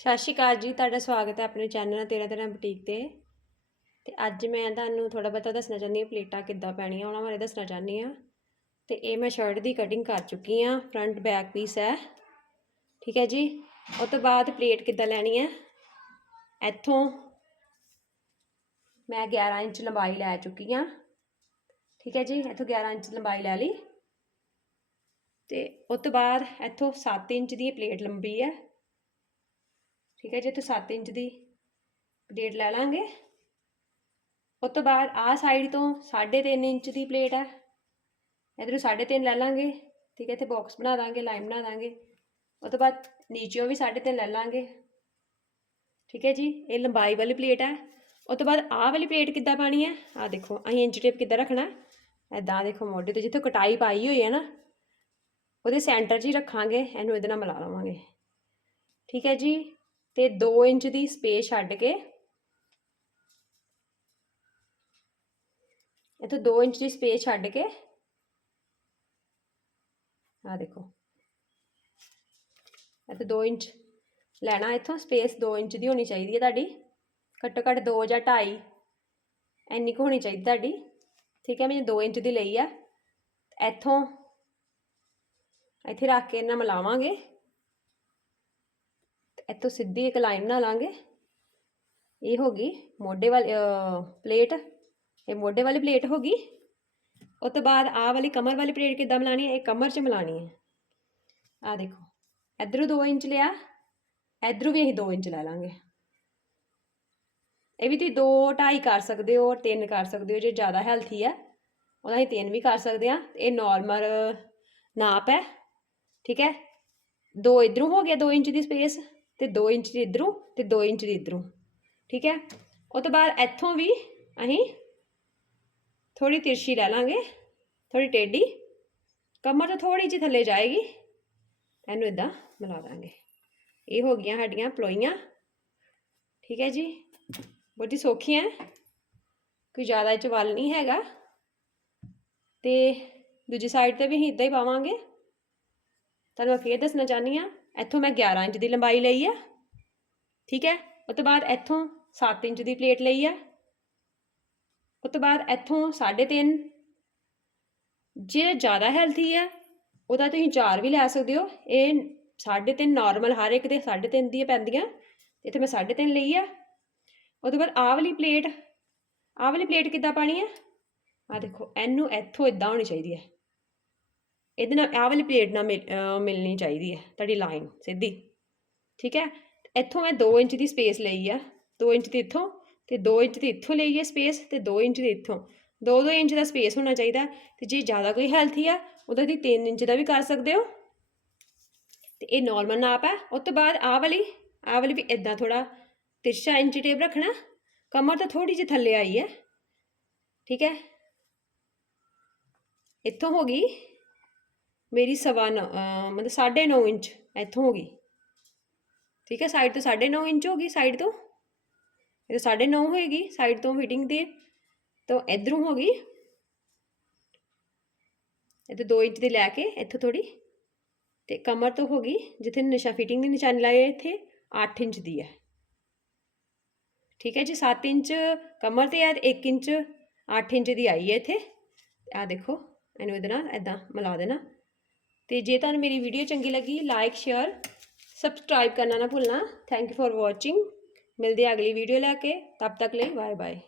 ਸਤਿ ਸ਼੍ਰੀ ਅਕਾਲ ਜੀ, ਤੁਹਾਡਾ ਸਵਾਗਤ ਹੈ ਆਪਣੇ ਚੈਨਲ 13 13 ਬੁਟੀਕ ਤੇ। ਤੇ ਅੱਜ ਮੈਂ ਤੁਹਾਨੂੰ ਥੋੜਾ ਬਹੁਤਾ ਦੱਸਣਾ ਚਾਹੁੰਦੀ ਹਾਂ ਪਲੇਟਾਂ ਕਿੱਦਾਂ ਪੈਣੀਆਂ, ਉਹਨਾਂ ਬਾਰੇ ਦੱਸਣਾ ਚਾਹੁੰਦੀ ਹਾਂ। ਤੇ ਇਹ ਮੈਂ ਸ਼ਰਟ ਦੀ ਕਟਿੰਗ ਕਰ ਚੁੱਕੀ ਹਾਂ ਫਰੰਟ ਬੈਕ ਪੀਸ ਹੈ। ਠੀਕ ਹੈ ਜੀ? ਉਸ ਤੋਂ ਬਾਅਦ ਪਲੇਟ ਕਿੱਦਾਂ ਲੈਣੀ ਹੈ? ਇੱਥੋਂ ਮੈਂ 11 ਇੰਚ ਲੰਬਾਈ ਲੈ ਚੁੱਕੀ ਹਾਂ। ਠੀਕ ਹੈ ਜੀ? ਇੱਥੋਂ 11 ਇੰਚ ਲੰਬਾਈ ਲੈ ਲਈ। ਤੇ ਉਸ ਤੋਂ ਬਾਅਦ ਇੱਥੋਂ 7 ਇੰਚ ਦੀ ਪਲੇਟ ਲੰਬੀ ਹੈ। ਠੀਕ ਹੈ, ਜੀ ਤੋਂ 7 ਇੰਚ ਦੀ ਪਲੇਟ ਲੈ ਲਾਂਗੇ। ਉਸ ਤੋਂ ਬਾਅਦ ਆਹ ਸਾਈਡ ਤੋਂ 3.5 ਇੰਚ ਦੀ ਪਲੇਟ ਹੈ। ਇਧਰੋਂ 3.5 ਲੈ ਲਾਂਗੇ। ਠੀਕ ਹੈ, ਇੱਥੇ ਬਾਕਸ ਬਣਾ ਦਾਂਗੇ ਲਾਈਨ ਬਣਾ ਦਾਂਗੇ। ਉਸ ਤੋਂ ਬਾਅਦ ਨੀਚਿਓਂ ਵੀ 3.5 ਲੈ ਲਾਂਗੇ। ਠੀਕ ਹੈ ਜੀ, ਇਹ ਲੰਬਾਈ ਵਾਲੀ ਪਲੇਟ ਹੈ। ਉਸ ਤੋਂ ਬਾਅਦ ਆਹ ਵਾਲੀ ਪਲੇਟ ਕਿੱਦਾਂ ਪਾਣੀ ਹੈ? ਆਹ ਦੇਖੋ, ਅਸੀਂ ਇੰਚ ਟੇਪ ਕਿੱਦਾਂ ਰੱਖਣਾ ਐਦਾਂ ਦੇਖੋ ਮੋਢੇ ਤੇ, ਜਿੱਥੇ ਕਟਾਈ ਪਾਈ ਹੋਈ ਹੈ ਨਾ, ਉਹਦੇ ਸੈਂਟਰ 'ਚ ਹੀ ਰੱਖਾਂਗੇ। ਇਹਨੂੰ ਇਹਦੇ ਨਾਲ ਮਿਲਾ ਲਵਾਂਗੇ। ਠੀਕ ਹੈ ਜੀ ਤੇ 2 ਇੰਚ ਦੀ ਸਪੇਸ ਛੱਡ ਕੇ ਇੱਥੇ 2 ਇੰਚ ਦੀ ਸਪੇਸ ਛੱਡ ਕੇ ਆ ਦੇਖੋ। ਇੱਥੇ 2 ਇੰਚ ਲੈਣਾ, ਇੱਥੋਂ ਸਪੇਸ 2 ਇੰਚ ਦੀ ਹੋਣੀ ਚਾਹੀਦੀ ਹੈ ਤੁਹਾਡੀ। ਘੱਟੋ ਘੱਟ 2 ਜਾਂ 2.5 ਇੰਨੀ ਕੁ ਹੋਣੀ ਚਾਹੀਦੀ ਤੁਹਾਡੀ। ਠੀਕ ਹੈ, ਮੈਂ 2 ਇੰਚ ਦੀ ਲਈ ਆ। ਇੱਥੋਂ ਇੱਥੇ ਰੱਖ ਕੇ ਇਹਨਾਂ ਮਿਲਾਵਾਂਗੇ। ਇੱਥੋਂ ਸਿੱਧੀ ਇੱਕ ਲਾਈਨ ਬਣਾ ਲਾਂਗੇ। ਇਹ ਹੋ ਗਈ ਮੋਢੇ ਵਾਲੀ ਪਲੇਟ। ਇਹ ਮੋਢੇ ਵਾਲੀ ਪਲੇਟ ਹੋ ਗਈ। ਉਸ ਤੋਂ ਬਾਅਦ ਆਹ ਵਾਲੀ ਕਮਰ ਵਾਲੀ ਪਲੇਟ ਕਿੱਦਾਂ ਮਿਲਾਣੀ ਹੈ? ਇਹ ਕਮਰ 'ਚ ਮਿਲਾਣੀ ਹੈ। ਆਹ ਦੇਖੋ, ਇਧਰੋਂ 2 ਇੰਚ ਲਿਆ, ਇਧਰੋਂ ਵੀ ਅਸੀਂ 2 ਇੰਚ ਲੈ ਲਾਂਗੇ। ਇਹ ਵੀ ਤੁਸੀਂ 2 2.5 ਕਰ ਸਕਦੇ ਹੋ 3 ਕਰ ਸਕਦੇ ਹੋ, ਜੇ ਜ਼ਿਆਦਾ ਹੈਲਥੀ ਹੈ, ਉਹਦਾ ਅਸੀਂ 3 ਵੀ ਕਰ ਸਕਦੇ ਹਾਂ। ਇਹ ਨਾਰਮਲ ਨਾਪ ਹੈ, ਠੀਕ ਹੈ? 2 ਇਧਰੋਂ ਹੋ ਗਿਆ 2 ਇੰਚ ਦੀ ਸਪੇਸ ਤੇ 2 ਇੰਚ ਦੀ ਇਧਰੋਂ ਤੇ 2 ਇੰਚ ਦੀ ਇਧਰੋਂ, ਠੀਕ ਹੈ? ਉਹ ਤੋਂ ਬਾਅਦ ਇੱਥੋਂ ਵੀ ਅਸੀਂ ਥੋੜੀ ਤਿਰਸ਼ੀ ਲੈ ਲਾਂਗੇ ਥੋੜੀ ਟੇਢੀ, ਕਮਰ ਤੋਂ ਥੋੜੀ ਜਿਹੀ ਥੱਲੇ ਜਾਏਗੀ, ਇਹਨੂੰ ਇਦਾਂ ਮਿਲਾ ਦਾਂਗੇ। ਇਹ ਹੋ ਗਈਆਂ ਸਾਡੀਆਂ ਪਲੋਈਆਂ, ਠੀਕ ਹੈ ਜੀ? ਬਹੁਤੀ ਸੌਖੀਆਂ ਕੋਈ ਜ਼ਿਆਦਾ ਇਹ 'ਚ ਵੱਲ ਨਹੀਂ ਹੈਗਾ। ਤੇ ਦੂਜੀ ਸਾਈਡ ਤੇ ਵੀ ਅਸੀਂ ਇਦਾਂ ਹੀ ਪਾਵਾਂਗੇ। ਤੁਹਾਨੂੰ ਮੈਂ ਫੇਰ ਦੱਸਣਾ ਚਾਹਨੀ ਆ ਇੱਥੋਂ ਮੈਂ 11 ਇੰਚ ਦੀ ਲੰਬਾਈ ਲਈ ਆ, ਠੀਕ ਹੈ? ਉਸ ਤੋਂ ਬਾਅਦ ਇੱਥੋਂ 7 ਇੰਚ ਦੀ ਪਲੇਟ ਲਈ ਆ ਉਸ ਤੋਂ ਬਾਅਦ ਇੱਥੋਂ 3.5 ਜੇ ਜ਼ਿਆਦਾ ਹੈਲਥੀ ਆ, ਉਹਦਾ ਤੁਸੀਂ 4 ਵੀ ਲੈ ਸਕਦੇ ਹੋ, ਇਹ 3.5 ਨਾਰਮਲ ਹਰ ਇੱਕ ਦੇ 3.5 ਦੀਆਂ ਪੈਂਦੀਆਂ, ਇੱਥੇ ਮੈਂ 3.5 ਲਈ ਆ। ਉਸ ਤੋਂ ਬਾਅਦ ਆਹ ਵਾਲੀ ਪਲੇਟ, ਆਹ ਵਾਲੀ ਪਲੇਟ ਕਿੱਦਾਂ ਪਾਣੀ ਆ? ਆ ਦੇਖੋ, ਇਹਨੂੰ ਇੱਥੋਂ ਇਦਾਂ ਹੋਣੀ ਚਾਹੀਦੀ ਹੈ ਇਹਦੇ ਨਾਲ ਆਹ ਵਾਲੀ ਪਲੇਟ ਨਾਲ ਮਿਲਣੀ ਚਾਹੀਦੀ ਹੈ, ਤੁਹਾਡੀ ਲਾਈਨ ਸਿੱਧੀ। ਠੀਕ ਹੈ? ਇੱਥੋਂ ਮੈਂ 2 ਇੰਚ ਦੀ ਸਪੇਸ ਲਈ ਆ 2 ਇੰਚ ਦੀ ਇੱਥੋਂ ਤੇ 2 ਇੰਚ ਦੀ ਇੱਥੋਂ ਲਈ ਹੈ ਸਪੇਸ ਤੇ 2 ਇੰਚ ਦੀ ਇੱਥੋਂ। 2-2 ਇੰਚ ਦਾ ਸਪੇਸ ਹੋਣਾ ਚਾਹੀਦਾ ਤੇ ਜੇ ਜ਼ਿਆਦਾ ਕੋਈ ਹੈਲਥੀ ਆ, ਉਹਦਾ ਦੀ 3 ਇੰਚ ਦਾ ਵੀ ਕਰ ਸਕਦੇ ਹੋ। ਤੇ ਇਹ ਨਾਰਮਲ ਨਾਪ ਹੈ, ਉਸ ਤੋਂ ਬਾਅਦ ਆਹ ਵਾਲੀ ਆਹ ਵਾਲੀ ਵੀ ਇਦਾਂ ਥੋੜਾ ਤਿਰਛਾ ਇੰਚ ਟੇਪ ਰੱਖਣਾ, ਕਮਰ ਤਾਂ ਥੋੜੀ ਜਿਹੀ ਥੱਲੇ ਆਈ ਹੈ। ਠੀਕ ਹੈ? ਇੱਥੋਂ ਹੋ ਗਈ। ਮੇਰੀ ਸਵਾ ਮਤਲਬ 9.5 ਇੰਚ ਇੱਥੋਂ ਹੋ ਗਈ। ਠੀਕ ਹੈ ਸਾਈਡ ਤੋਂ 9.5 ਇੰਚ ਹੋ ਗਈ ਸਾਈਡ ਤੋਂ। ਇਹ ਤਾਂ 9.5 ਹੋਏਗੀ ਸਾਈਡ ਤੋਂ ਫਿਟਿੰਗ ਦੀ। ਤਾਂ ਇਧਰੋਂ ਹੋ ਗਈ। ਇੱਥੇ 2 ਇੰਚ ਦੀ ਲੈ ਕੇ ਇੱਥੋਂ ਥੋੜੀ ਤੇ ਕਮਰ ਤੋਂ ਹੋ ਗਈ, ਜਿੱਥੇ ਨਿਸ਼ਾ ਫਿਟਿੰਗ ਦੀ ਨਿਸ਼ਾਨੀ ਲਾਏ ਇੱਥੇ 8 ਇੰਚ ਦੀ ਹੈ। ਠੀਕ ਹੈ ਜੀ 7 ਇੰਚ ਕਮਰ ਤੇ ਆ 1 ਇੰਚ 8 ਇੰਚ ਦੀ ਆਈ ਹੈ ਇੱਥੇ। ਆ ਦੇਖੋ, ਇਹਨੂੰ ਇਹਦੇ ਨਾਲ ਇਦਾਂ ਮਿਲਾ ਦੇਣਾ। ਤੇ ਜੇ ਤੁਹਾਨੂੰ ਮੇਰੀ ਵੀਡੀਓ ਚੰਗੀ ਲੱਗੀ ਲਾਈਕ ਸ਼ੇਅਰ ਸਬਸਕ੍ਰਾਈਬ ਕਰਨਾ ਨਾ ਭੁੱਲਣਾ। ਥੈਂਕ ਯੂ ਫॉर ਵਾਚਿੰਗ ਮਿਲਦੇ ਆ ਅਗਲੀ ਵੀਡੀਓ ਲੈ ਕੇ। ਤਬ ਤੱਕ ਲਈ ਬਾਏ ਬਾਏ